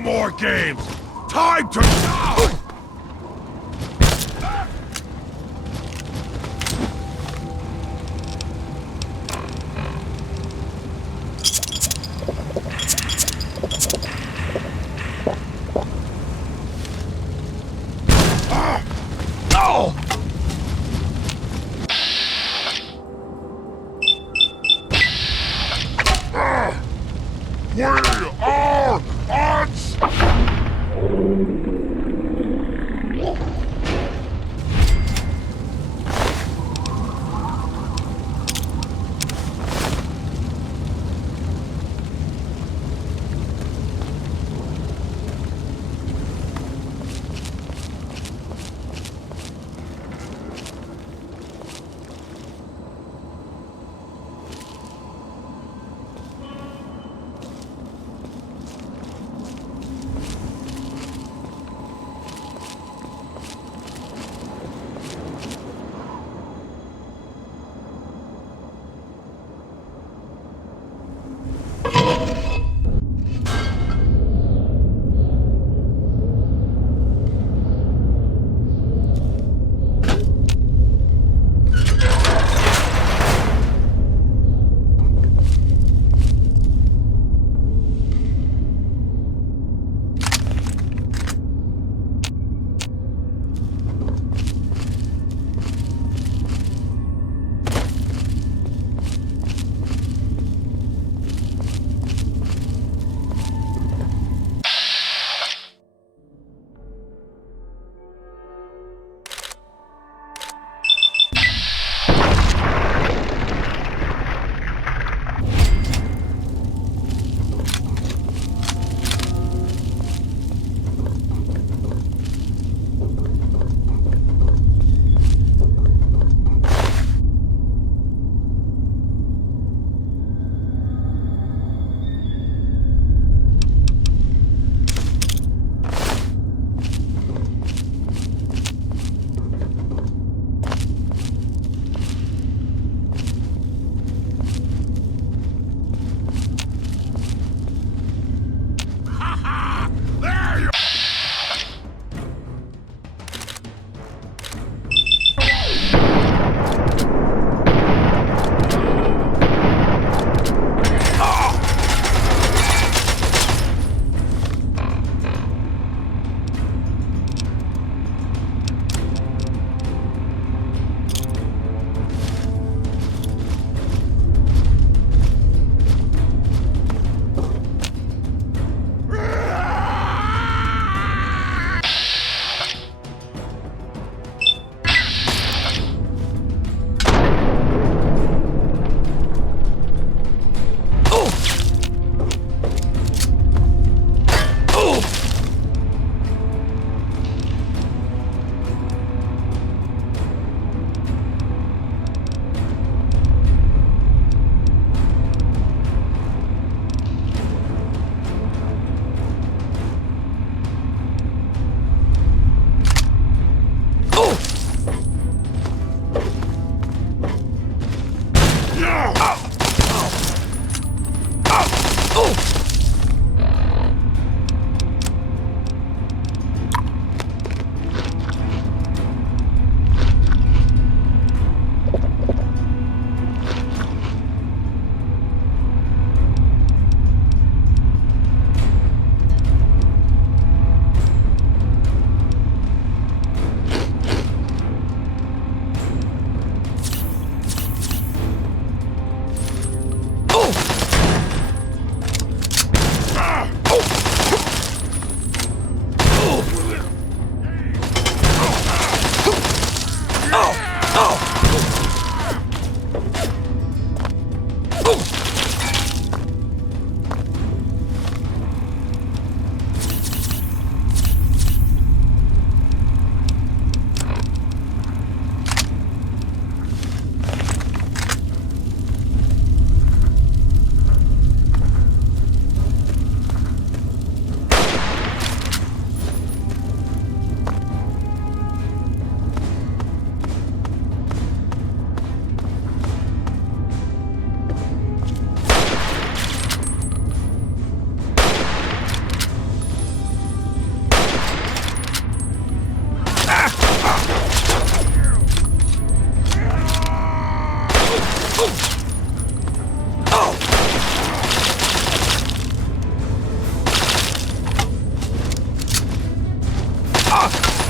No more games! Time to die! No! We are ants!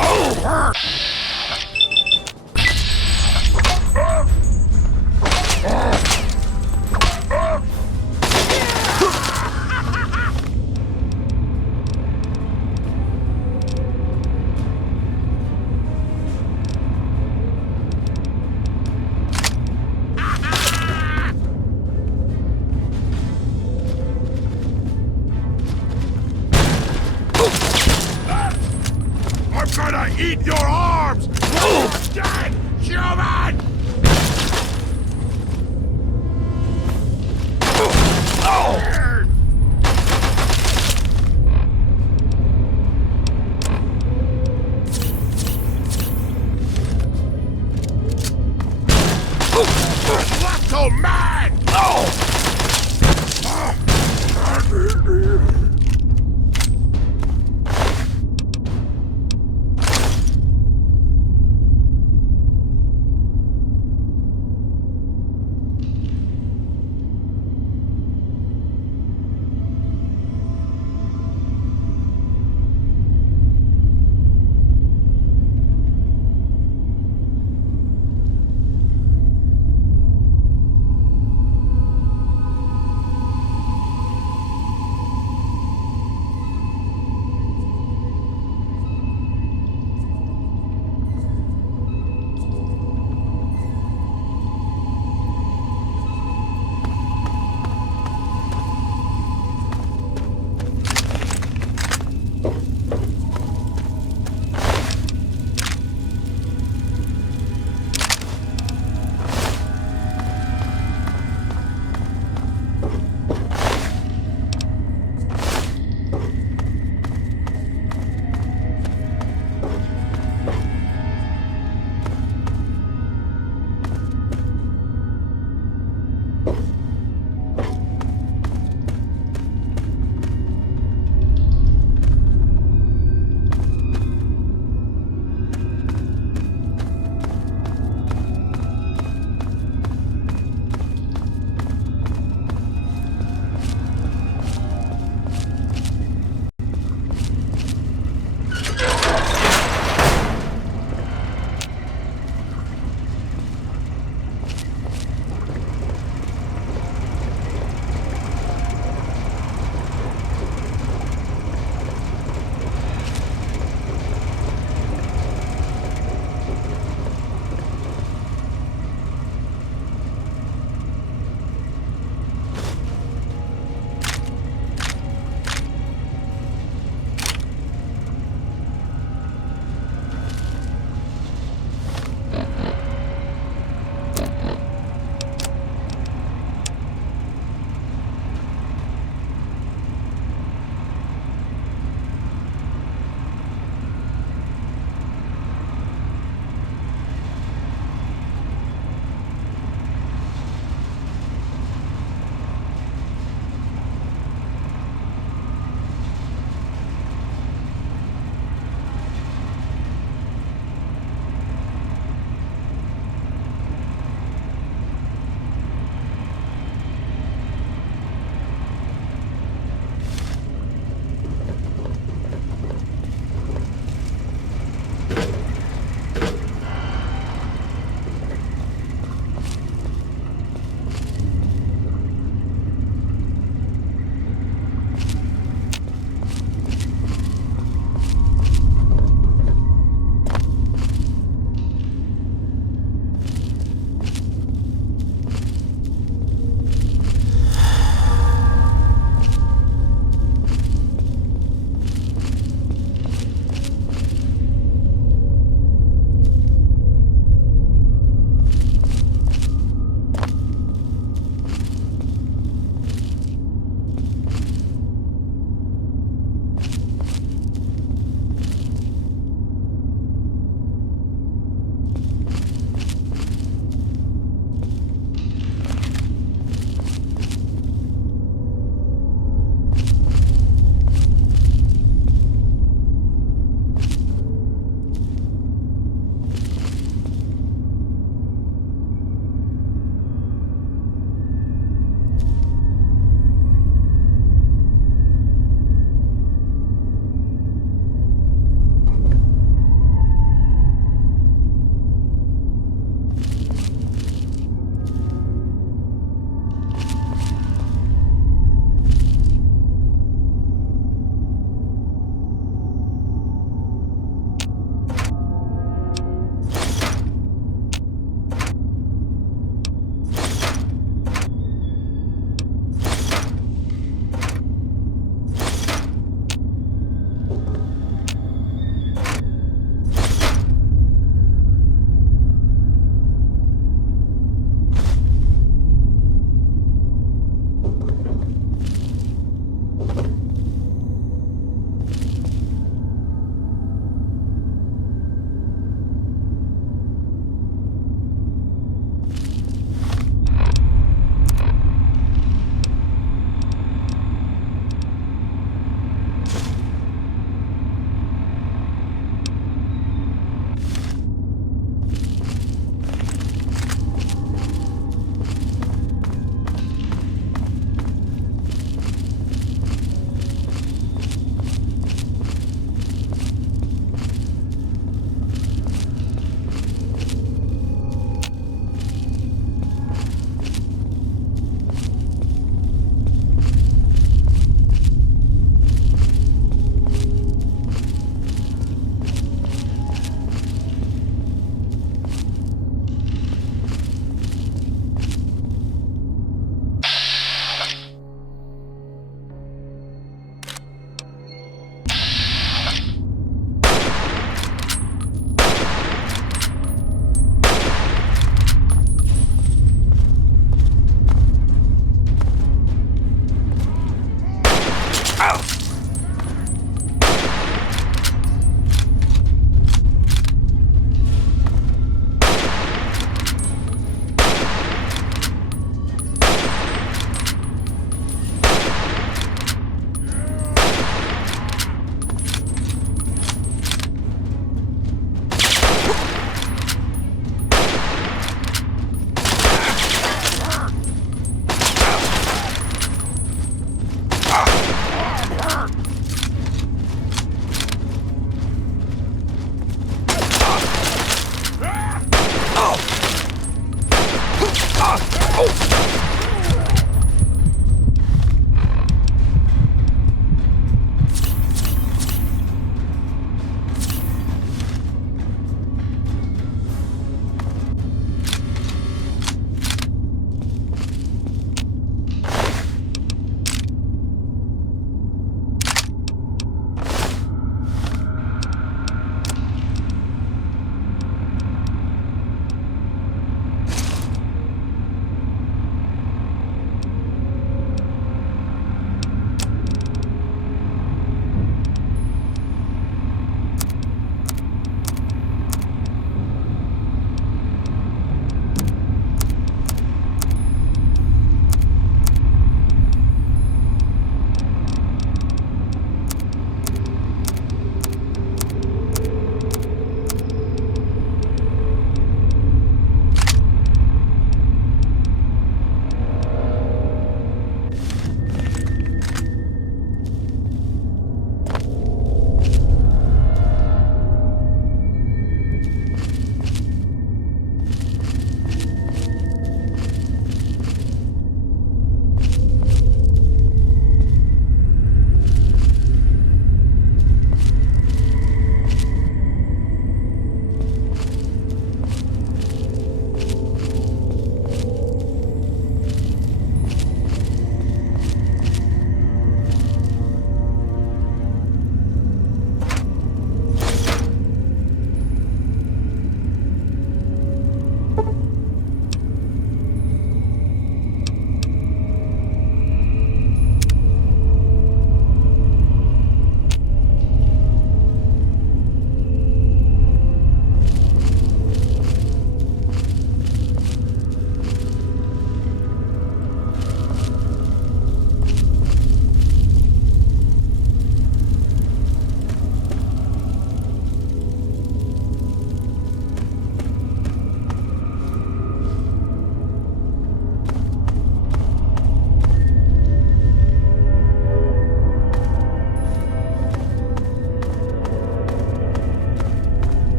Oh! I'm gonna eat your arms! Dead human! Lacto man!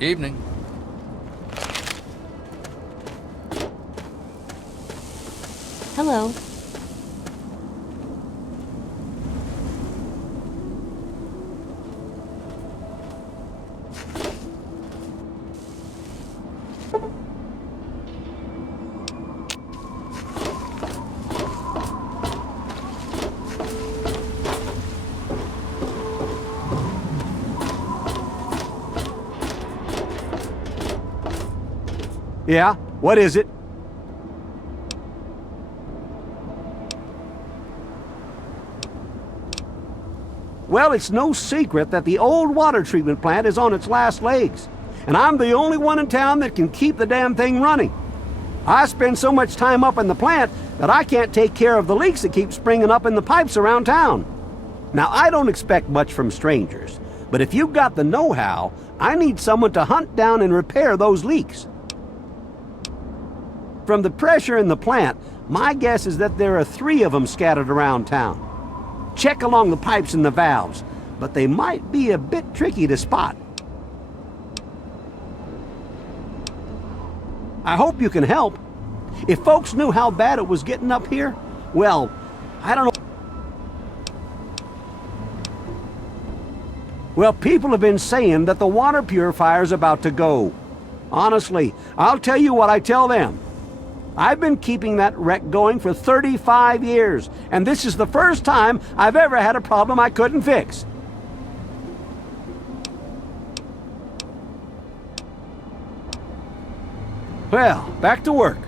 Evening. Hello. Yeah? What is it? Well, it's no secret that the old water treatment plant is on its last legs, and I'm the only one in town that can keep the damn thing running. I spend so much time up in the plant that I can't take care of the leaks that keep springing up in the pipes around town. Now, I don't expect much from strangers, but if you've got the know-how, I need someone to hunt down and repair those leaks. From the pressure in the plant, my guess is that there are 3 of them scattered around town. Check along the pipes and the valves, but they might be a bit tricky to spot. I hope you can help. If folks knew how bad it was getting up here, well, I don't know. Well, people have been saying that the water purifier's about to go. Honestly, I'll tell you what I tell them. I've been keeping that wreck going for 35 years, and this is the first time I've ever had a problem I couldn't fix. Well, back to work.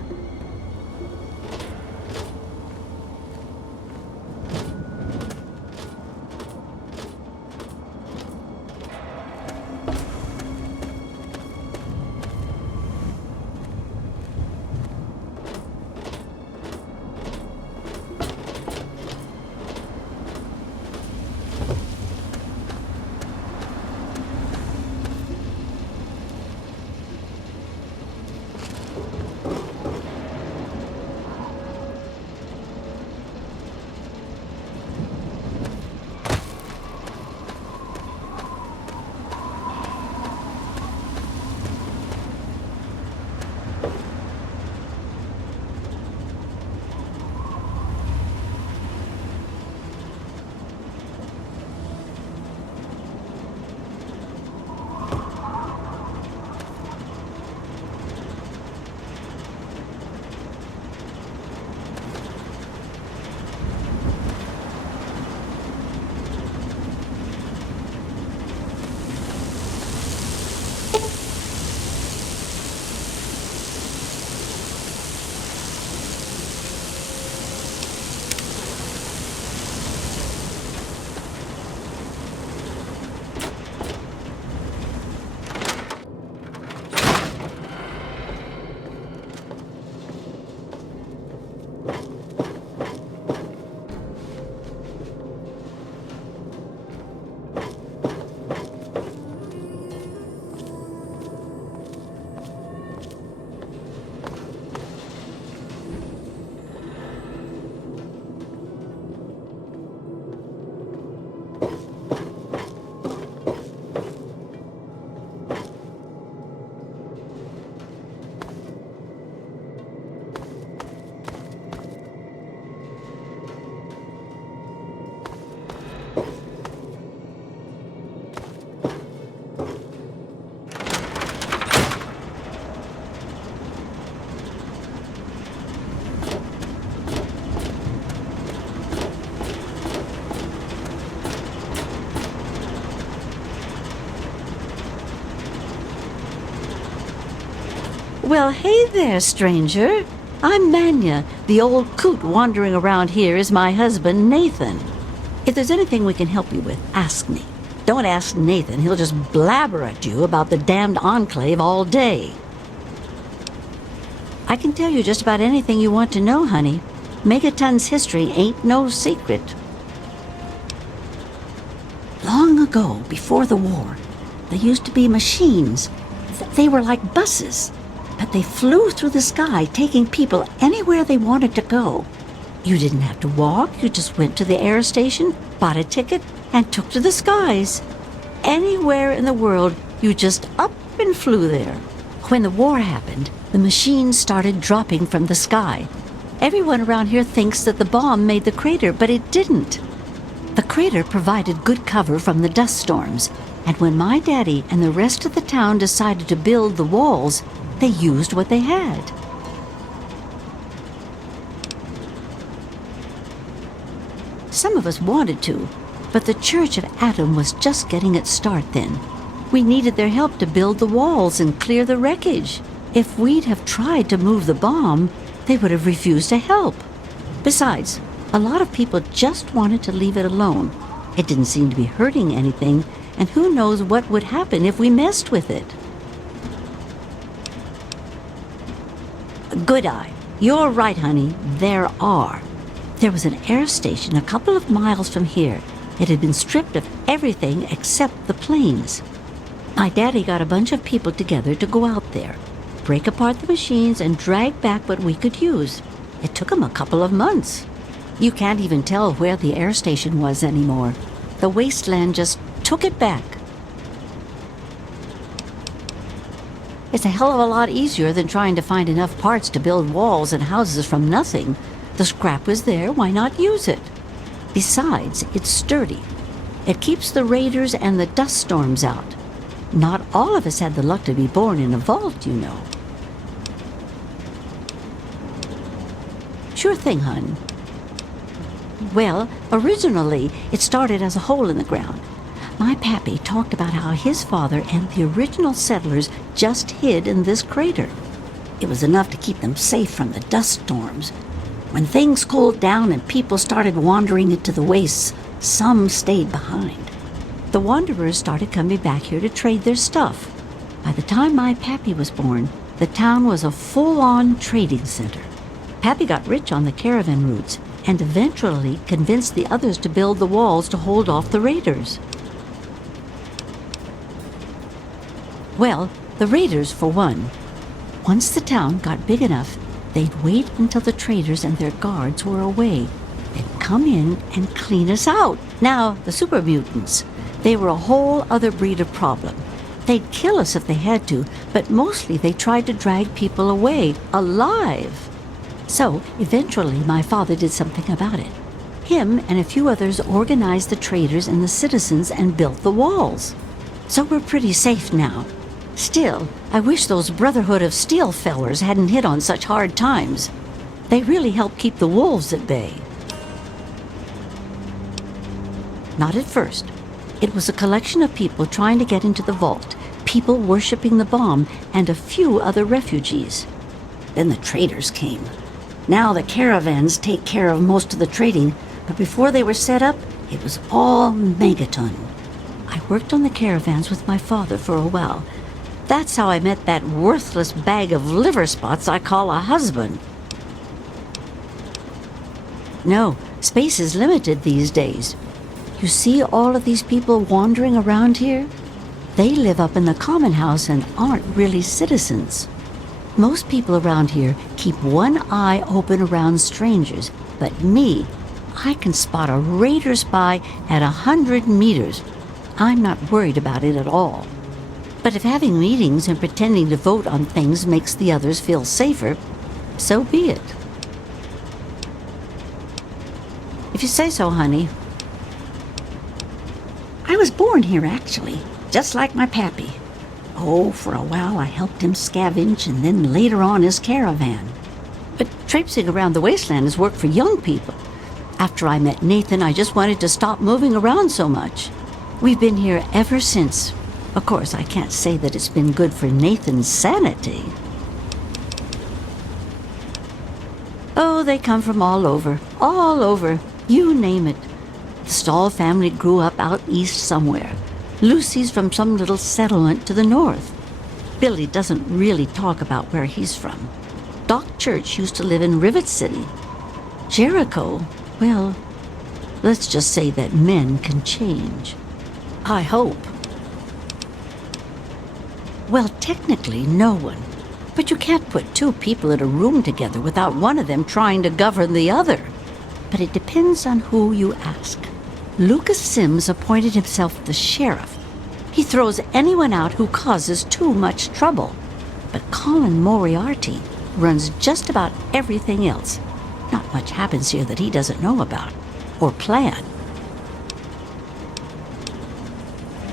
Well, hey there, stranger. I'm Manya. The old coot wandering around here is my husband, Nathan. If there's anything we can help you with, ask me. Don't ask Nathan. He'll just blabber at you about the damned Enclave all day. I can tell you just about anything you want to know, honey. Megaton's history ain't no secret. Long ago, before the war, there used to be machines. They were like buses, but they flew through the sky, taking people anywhere they wanted to go. You didn't have to walk. You just went to the air station, bought a ticket, and took to the skies. Anywhere in the world, you just up and flew there. When the war happened, the machines started dropping from the sky. Everyone around here thinks that the bomb made the crater, but it didn't. The crater provided good cover from the dust storms, and when my daddy and the rest of the town decided to build the walls, they used what they had. Some of us wanted to, but the Church of Adam was just getting its start then. We needed their help to build the walls and clear the wreckage. If we'd have tried to move the bomb, they would have refused to help. Besides, a lot of people just wanted to leave it alone. It didn't seem to be hurting anything, and who knows what would happen if we messed with it. Good eye. You're right, honey. There are. There was an air station a couple of miles from here. It had been stripped of everything except the planes. My daddy got a bunch of people together to go out there, break apart the machines, and drag back what we could use. It took him a couple of months. You can't even tell where the air station was anymore. The wasteland just took it back. It's a hell of a lot easier than trying to find enough parts to build walls and houses from nothing. The scrap was there, why not use it? Besides, it's sturdy. It keeps the raiders and the dust storms out. Not all of us had the luck to be born in a vault, you know. Sure thing, hon. Well, originally, it started as a hole in the ground. My pappy talked about how his father and the original settlers just hid in this crater. It was enough to keep them safe from the dust storms. When things cooled down and people started wandering into the wastes, some stayed behind. The wanderers started coming back here to trade their stuff. By the time my pappy was born, the town was a full-on trading center. Pappy got rich on the caravan routes and eventually convinced the others to build the walls to hold off the raiders. Well, the raiders for one. Once the town got big enough, they'd wait until the traders and their guards were away. They'd come in and clean us out. Now, the super mutants, they were a whole other breed of problem. They'd kill us if they had to, but mostly they tried to drag people away, alive. So, eventually, my father did something about it. Him and a few others organized the traders and the citizens and built the walls. So we're pretty safe now. Still, I wish those Brotherhood of Steel fellers hadn't hit on such hard times. They really helped keep the wolves at bay. Not at first. It was a collection of people trying to get into the vault, people worshipping the bomb, and a few other refugees. Then the traders came. Now the caravans take care of most of the trading, but before they were set up, it was all Megaton. I worked on the caravans with my father for a while. That's how I met that worthless bag of liver spots I call a husband. No, space is limited these days. You see all of these people wandering around here? They live up in the common house and aren't really citizens. Most people around here keep one eye open around strangers, but me, I can spot a raider spy at 100 meters. I'm not worried about it at all. But if having meetings and pretending to vote on things makes the others feel safer, so be it. If you say so, honey. I was born here, actually, just like my pappy. Oh, for a while I helped him scavenge and then later on his caravan. But traipsing around the wasteland is work for young people. After I met Nathan, I just wanted to stop moving around so much. We've been here ever since. Of course, I can't say that it's been good for Nathan's sanity. Oh, they come from all over, you name it. The Stahl family grew up out east somewhere. Lucy's from some little settlement to the north. Billy doesn't really talk about where he's from. Doc Church used to live in Rivet City. Jericho, well, let's just say that men can change. I hope. Well, technically, no one. But you can't put two people in a room together without one of them trying to govern the other. But it depends on who you ask. Lucas Sims appointed himself the sheriff. He throws anyone out who causes too much trouble. But Colin Moriarty runs just about everything else. Not much happens here that he doesn't know about or plan.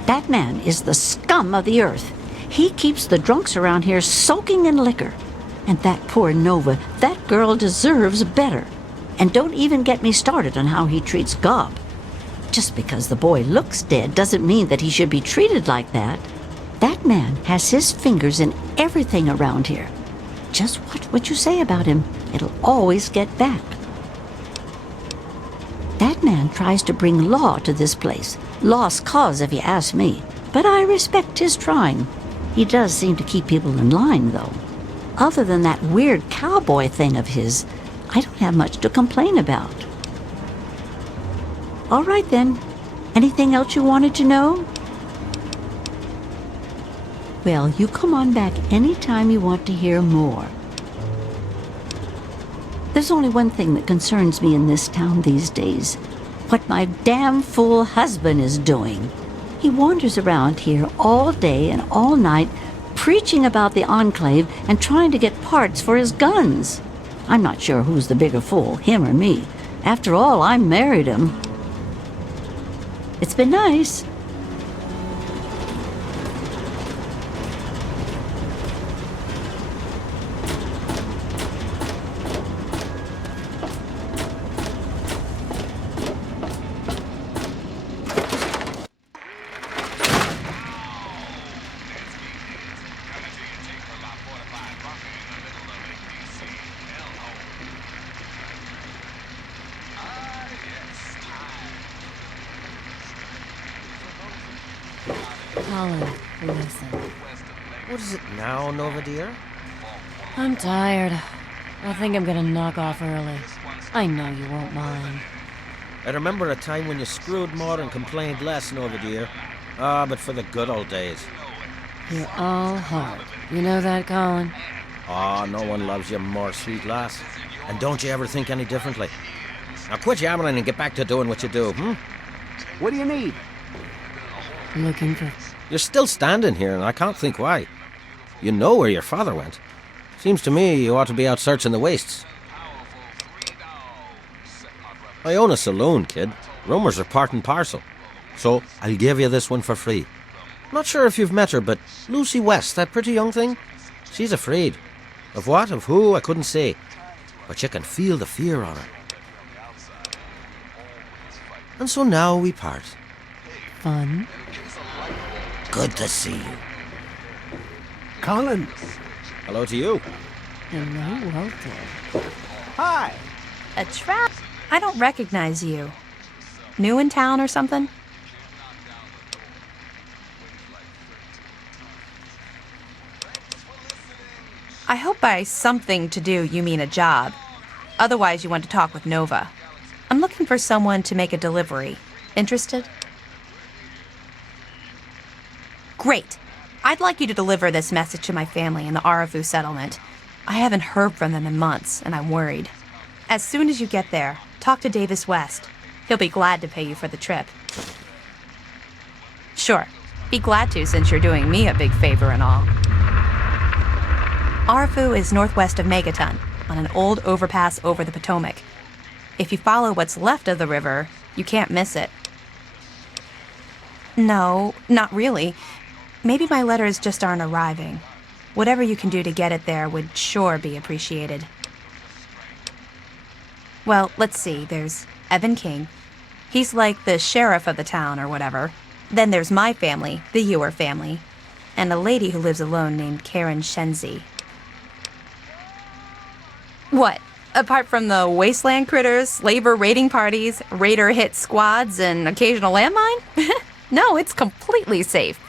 That man is the scum of the earth. He keeps the drunks around here soaking in liquor. And that poor Nova, that girl deserves better. And don't even get me started on how he treats Gob. Just because the boy looks dead doesn't mean that he should be treated like that. That man has his fingers in everything around here. Just watch what you say about him. It'll always get back. That man tries to bring law to this place. Lost cause, if you ask me. But I respect his trying. He does seem to keep people in line, though. Other than that weird cowboy thing of his, I don't have much to complain about. All right, then. Anything else you wanted to know? Well, you come on back anytime you want to hear more. There's only one thing that concerns me in this town these days. What my damn fool husband is doing. He wanders around here all day and all night, preaching about the Enclave and trying to get parts for his guns. I'm not sure who's the bigger fool, him or me. After all, I married him. It's been nice. Colin, listen. What is it now, Nova dear? I'm tired. I think I'm gonna knock off early. I know you won't mind. I remember a time when you screwed more and complained less, Nova dear. Ah, but for the good old days. You're all heart. You know that, Colin? Ah, no one loves you more, sweet lass. And don't you ever think any differently. Now quit yammering and get back to doing what you do, What do you need? Looking for... You're still standing here, and I can't think why. You know where your father went. Seems to me you ought to be out searching the wastes. I own a saloon, kid. Rumours are part and parcel. So I'll give you this one for free. Not sure if you've met her, but Lucy West, that pretty young thing, she's afraid. Of what, of who, I couldn't say. But you can feel the fear on her. And so now we part. Fun? Good to see you. Colin. Hello to you. Hello, Walter. Hi. A trap? I don't recognize you. New in town or something? I hope by something to do you mean a job. Otherwise you want to talk with Nova. I'm looking for someone to make a delivery. Interested? Great. I'd like you to deliver this message to my family in the Arafu settlement. I haven't heard from them in months, and I'm worried. As soon as you get there, talk to Davis West. He'll be glad to pay you for the trip. Sure. Be glad to, since you're doing me a big favor and all. Arafu is northwest of Megaton, on an old overpass over the Potomac. If you follow what's left of the river, you can't miss it. No, not really. Maybe my letters just aren't arriving. Whatever you can do to get it there would sure be appreciated. Well, let's see. There's Evan King. He's like the sheriff of the town or whatever. Then there's my family, the Ewer family, and a lady who lives alone named Karen Shenzi. What? Apart from the wasteland critters, labor raiding parties, raider hit squads, and occasional landmine? No, it's completely safe.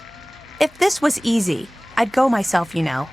If this was easy, I'd go myself, you know.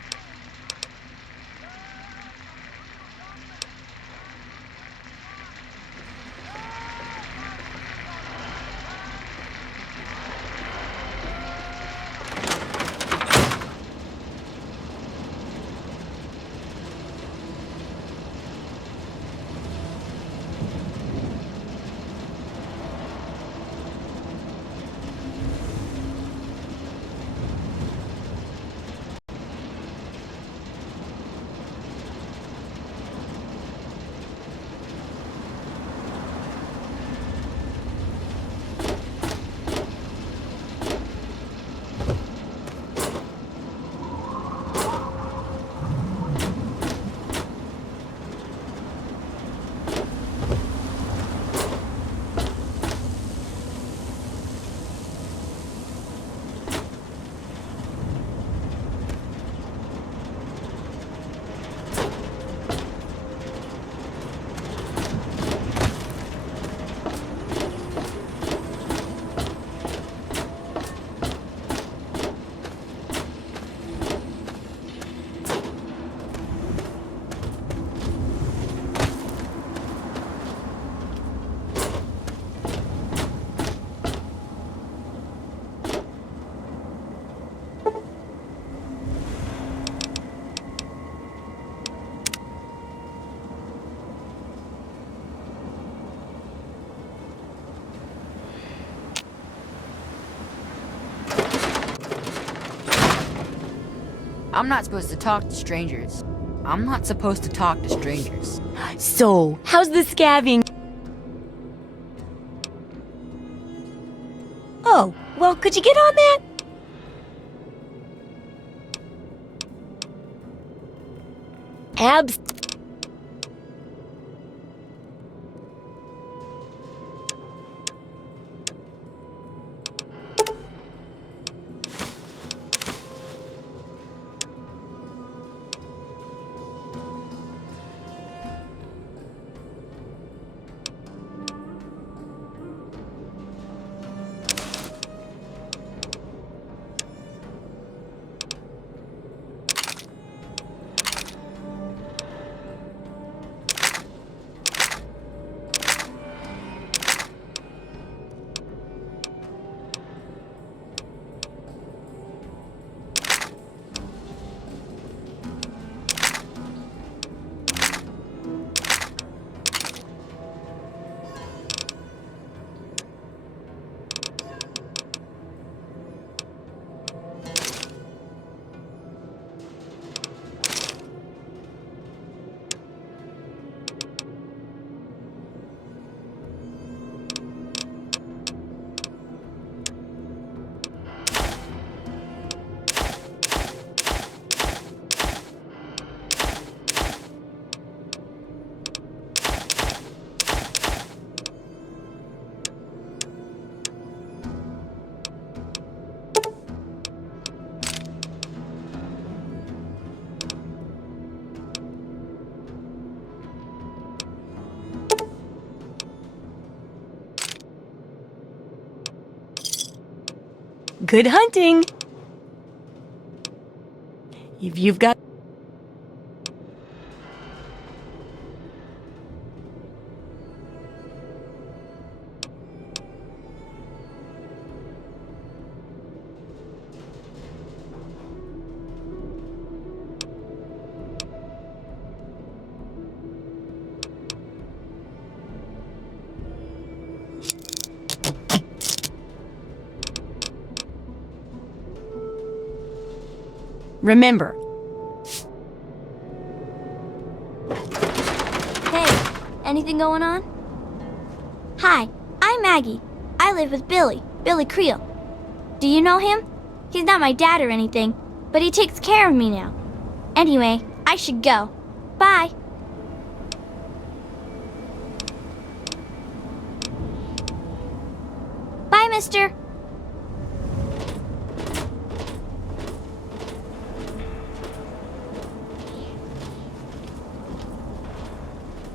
I'm not supposed to talk to strangers. I'm not supposed to talk to strangers. So, how's the scabbing? Oh, well, could you get on that? Abs. Good hunting! If you've got... Remember. Hey, anything going on? Hi, I'm Maggie. I live with Billy Creel. Do you know him? He's not my dad or anything, but he takes care of me now. Anyway, I should go. Bye. Bye, mister.